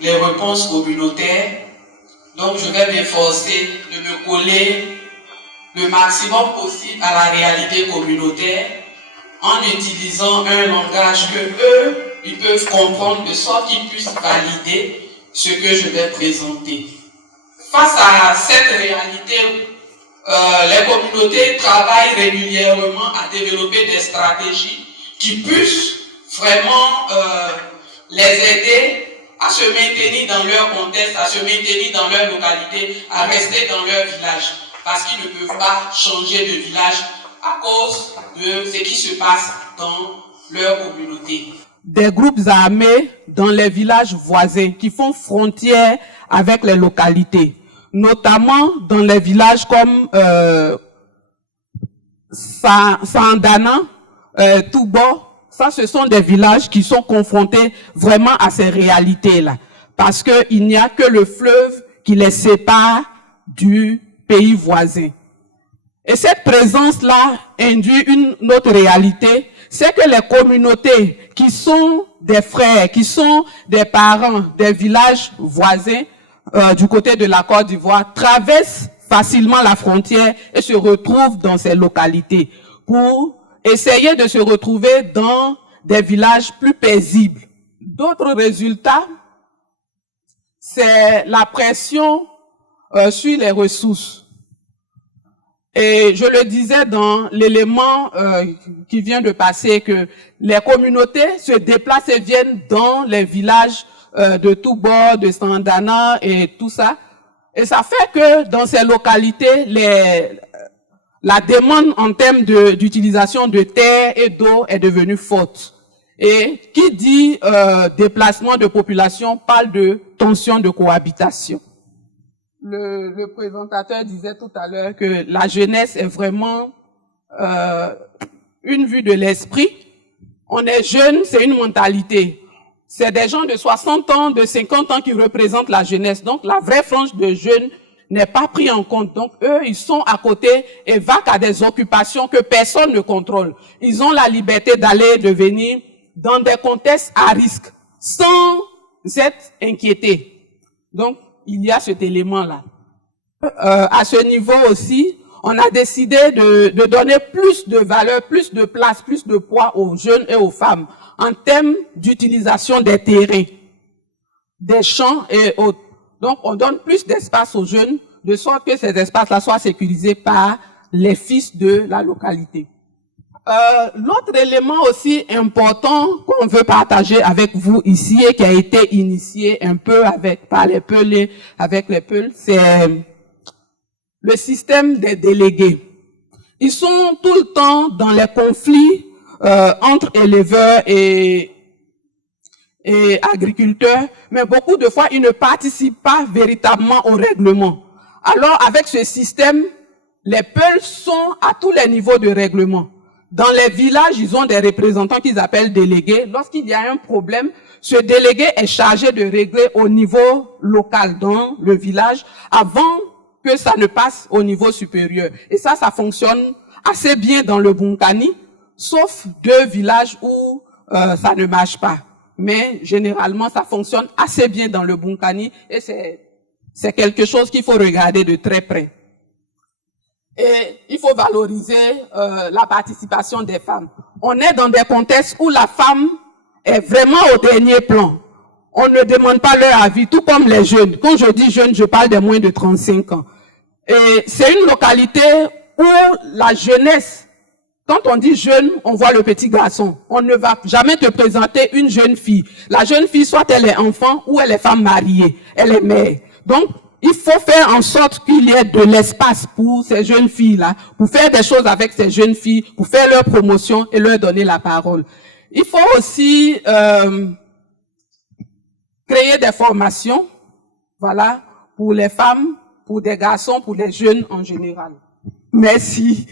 les réponses communautaires. Donc, je vais m'efforcer de me coller le maximum possible à la réalité communautaire en utilisant un langage que eux, ils peuvent comprendre de sorte qu'ils puissent valider ce que je vais présenter. Face à cette réalité, les communautés travaillent régulièrement à développer des stratégies qui puissent vraiment les aider à se maintenir dans leur contexte, à se maintenir dans leur localité, à rester dans leur village. Parce qu'ils ne peuvent pas changer de village à cause de ce qui se passe dans leur communauté. Des groupes armés dans les villages voisins qui font frontière avec les localités, notamment dans les villages comme Sandana, Toubo. Ça, ce sont des villages qui sont confrontés vraiment à ces réalités-là. Parce qu'il n'y a que le fleuve qui les sépare du pays voisin. Et cette présence-là induit une autre réalité, c'est que les communautés qui sont des frères, qui sont des parents des villages voisins du côté de la Côte d'Ivoire, traversent facilement la frontière et se retrouvent dans ces localités pour essayer de se retrouver dans des villages plus paisibles. D'autres résultats, c'est la pression sur les ressources. Et je le disais dans l'élément qui vient de passer, que les communautés se déplacent et viennent dans les villages de Toubo, de Sandana et tout ça. Et ça fait que dans ces localités, la demande en termes d'utilisation de terre et d'eau est devenue forte. Et qui dit déplacement de population parle de tension de cohabitation. Le présentateur disait tout à l'heure que la jeunesse est vraiment une vue de l'esprit. On est jeune, c'est une mentalité. C'est des gens de 60 ans, de 50 ans qui représentent la jeunesse. Donc la vraie frange de jeunes n'est pas pris en compte. Donc eux, ils sont à côté et vaquent à des occupations que personne ne contrôle. Ils ont la liberté d'aller et de venir dans des contextes à risque, sans être inquiétés. Donc, il y a cet élément-là. À ce niveau aussi, on a décidé de donner plus de valeur, plus de place, plus de poids aux jeunes et aux femmes en termes d'utilisation des terrains, des champs et autres. Donc, on donne plus d'espace aux jeunes, de sorte que ces espaces-là soient sécurisés par les fils de la localité. L'autre élément aussi important qu'on veut partager avec vous ici et qui a été initié un peu par les Peuls, c'est le système des délégués. Ils sont tout le temps dans les conflits entre éleveurs et agriculteurs, mais beaucoup de fois, ils ne participent pas véritablement au règlement. Alors, avec ce système, les Peuls sont à tous les niveaux de règlement. Dans les villages, ils ont des représentants qu'ils appellent délégués. Lorsqu'il y a un problème, ce délégué est chargé de régler au niveau local dans le village avant que ça ne passe au niveau supérieur. Et ça fonctionne assez bien dans le Bunkani, sauf 2 villages où ça ne marche pas. Mais généralement, ça fonctionne assez bien dans le Bunkani et c'est quelque chose qu'il faut regarder de très près. Et il faut valoriser la participation des femmes. On est dans des contextes où la femme est vraiment au dernier plan. On ne demande pas leur avis, tout comme les jeunes. Quand je dis jeunes, je parle des moins de 35 ans. Et c'est une localité où la jeunesse, quand on dit jeune, on voit le petit garçon. On ne va jamais te présenter une jeune fille. La jeune fille, soit elle est enfant ou elle est femme mariée, elle est mère. Donc, il faut faire en sorte qu'il y ait de l'espace pour ces jeunes filles-là, pour faire des choses avec ces jeunes filles, pour faire leur promotion et leur donner la parole. Il faut aussi créer des formations, voilà, pour les femmes, pour des garçons, pour les jeunes en général. Merci.